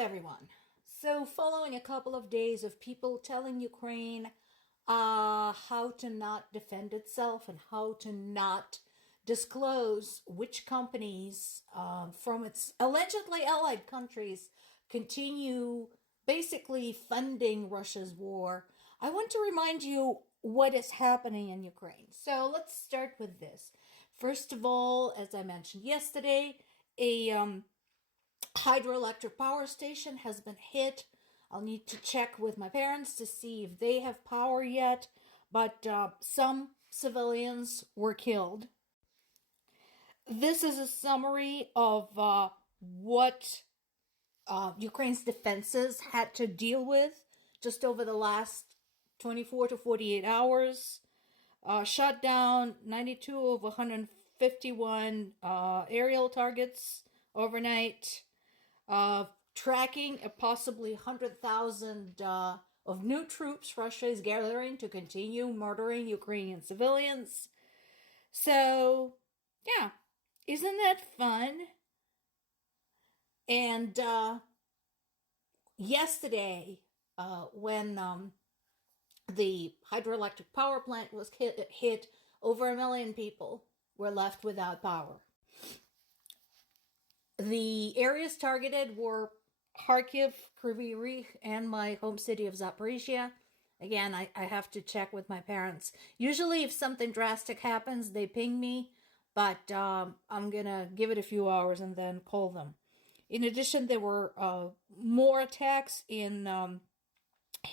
everyone. So, following a couple of days of people telling Ukraine how to not defend itself and how to not disclose which companies from its allegedly allied countries continue basically funding Russia's war, I want to remind you what is happening in Ukraine. So, let's start with this. First of all, as I mentioned yesterday, a hydroelectric power station has been hit. I'll need to check with my parents to see if they have power yet, but some civilians were killed. This is a summary of what Ukraine's defenses had to deal with just over the last 24 to 48 hours. Shot down 92 of 151 aerial targets overnight. Tracking a possibly 100,000 of new troops Russia is gathering to continue murdering Ukrainian civilians. So, yeah, isn't that fun? And yesterday, when the hydroelectric power plant was hit, over 1 million people were left without power. The areas targeted were Kharkiv, Kryvyi Rih, and my home city of Zaporizhia. Again, I have to check with my parents. Usually if something drastic happens, they ping me, but I'm gonna give it a few hours and then call them. In addition, there were more attacks in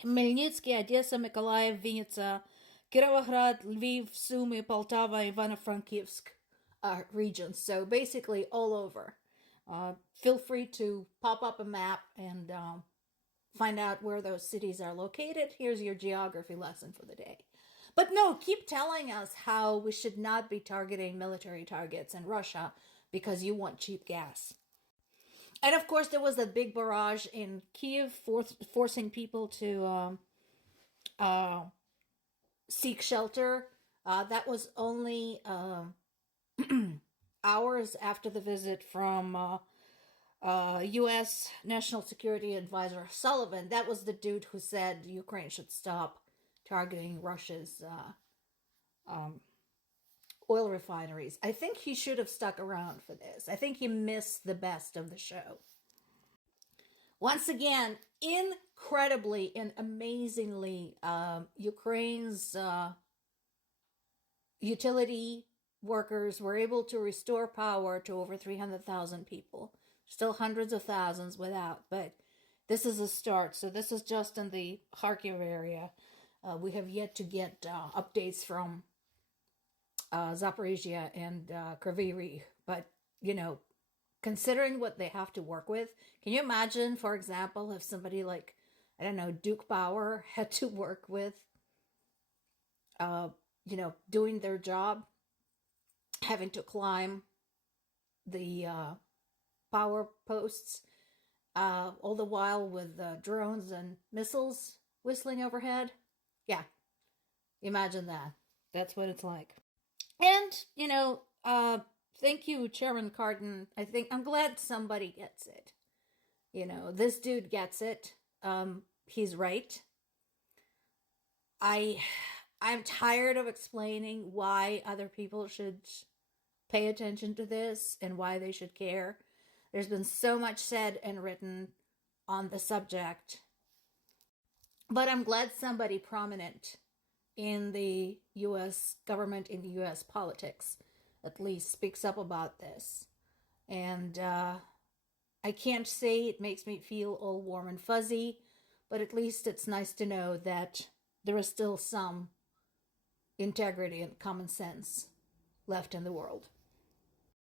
Хмельницкий, Odessa, Mykolaiv, Vinnytsia, Kirovograd, Lviv, Sumy, Poltava, Ivano-Frankivsk regions. So basically all over. Feel free to pop up a map and find out where those cities are located. Here's your geography lesson for the day. But no, keep telling us how we should not be targeting military targets in Russia because you want cheap gas. And of course, there was that big barrage in Kiev forcing people to seek shelter. That was only hours after the visit from U.S. National Security Advisor Sullivan. That was the dude who said Ukraine should stop targeting Russia's oil refineries. I think he should have stuck around for this. I think he missed the best of the show. Once again, incredibly and amazingly, Ukraine's utility workers were able to restore power to over 300,000 people. Still hundreds of thousands without, but this is a start. So this is just in the Kharkiv area. We have yet to get updates from Zaporizhia and Kryvyi Rih. But, you know, considering what they have to work with, can you imagine, for example, if somebody like, I don't know, Duke Power had to work with, doing their job, having to climb the power posts, all the while with drones and missiles whistling overhead? Yeah, imagine that. That's what it's like. And, thank you, Chairman Cardin. I'm glad somebody gets it. This dude gets it. He's right. I'm tired of explaining why other people should pay attention to this and why they should care. There's been so much said and written on the subject. But I'm glad somebody prominent in the U.S. government, in the U.S. politics, at least speaks up about this. And I can't say it makes me feel all warm and fuzzy, but at least it's nice to know that there is still some integrity and common sense left in the world.